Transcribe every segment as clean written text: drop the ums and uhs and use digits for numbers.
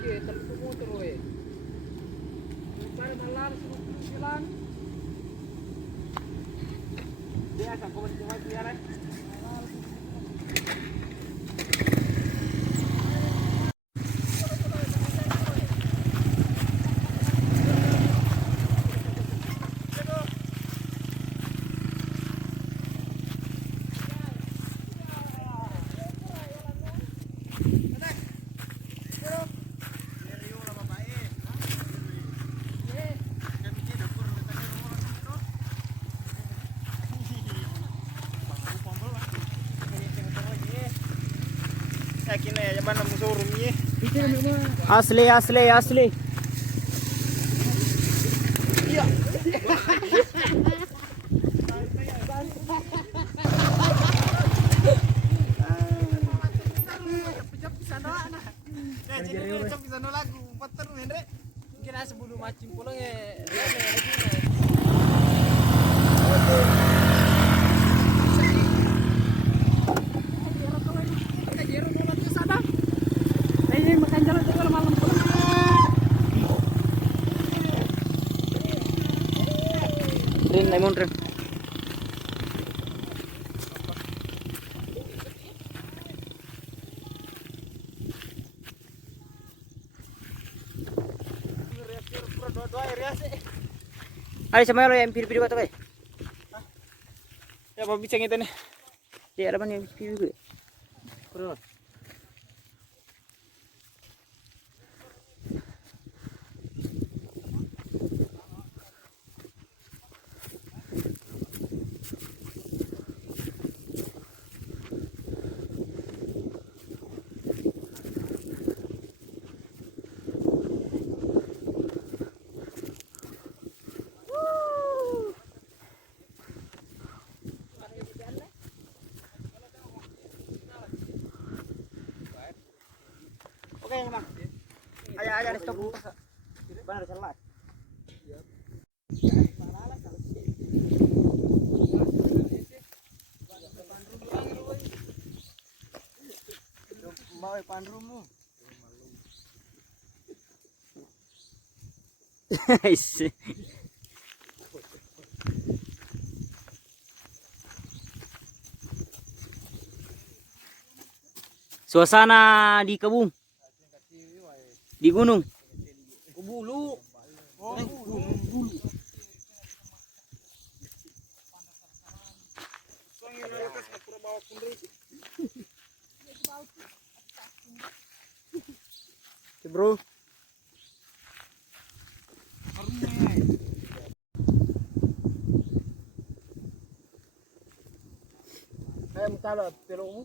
ke terlalu motor we. Para malar jalan. Dia akan kau berjumpa dia lah. Asli, asli, asli. Iya. Kira sebelum macam pulang ya. Rin, lemon rin. Ay, sa mga yang pilih-pilih ko ito Ya pabicang itu nih. Di halaman yang pilih-pilih. Bro. Oke, Bang. Ayo, stop. Benar salah. Bawa pandrumu. Suasana di kebun, di gunung. Bulu. Oh, bulu. Bro. Saya minta pelukmu.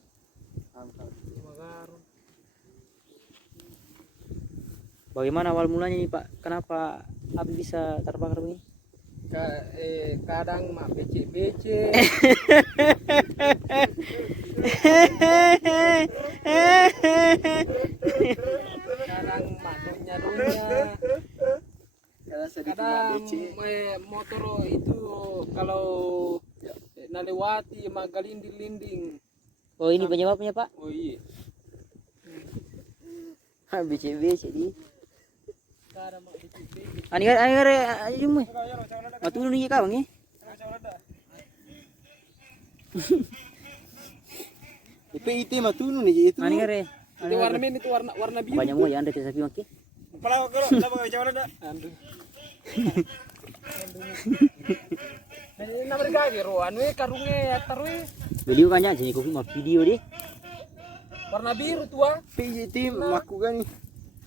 Bagaimana awal mulanya nih Pak? Kenapa api bisa terbakar begini? Kadang mak becek-becek. Kadang mak dunya. Kadang motor itu kalau nalewati mak galinding-linding. Oh ini penyebabnya Pak? Oh iya. Becek-becek di. Kadang mak becek-becek. Ani ayo mo. Matulog ni ka bang eh? Itu matulog nih itu. Ani ngare. Itu warna ini itu warna biru. Banyak mo yan dito sa piwang ki. Pala ko na ba jawala da. Andu. Na bergage ro anu karunge tarui. Video kanya jadi kopi mau video di. Warna biru tua. PJT maku kan nih.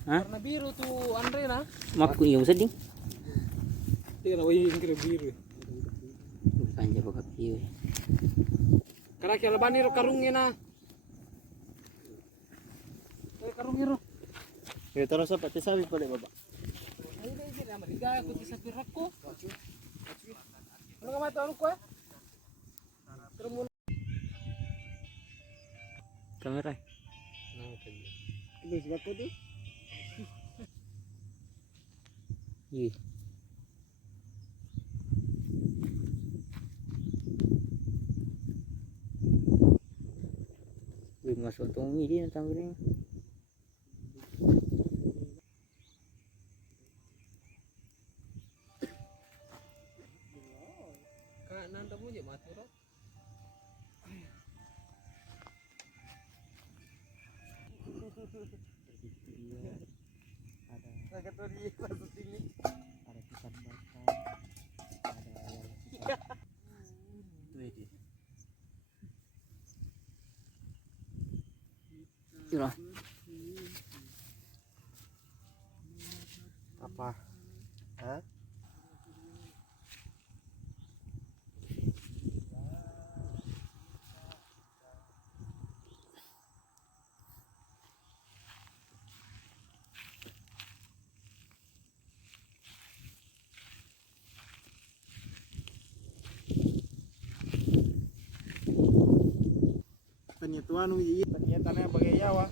Hah? Warna biru tuh Andre nah. Maku yung seding. Tinggal wih kira biru. Bukan jago kopi. Karena kira bani ro karungnya nah. Karungnya ro. Ya terus apa sabi pada bapak. Ayo deh jadi Amerika aku bisa pirako. Ano ka mato ano ko eh? Kamera. Ini sebab tu. Iya. Wih masuk tong ini dia tampilnya. Begitu dia. Ada Kagak tahu dia maksud ini. ada pisang bakar. Ada ayam pisang. Tuh ini. Itulah. Apa? Hah? Penyatuan iya, penyatannya bagai Jawa.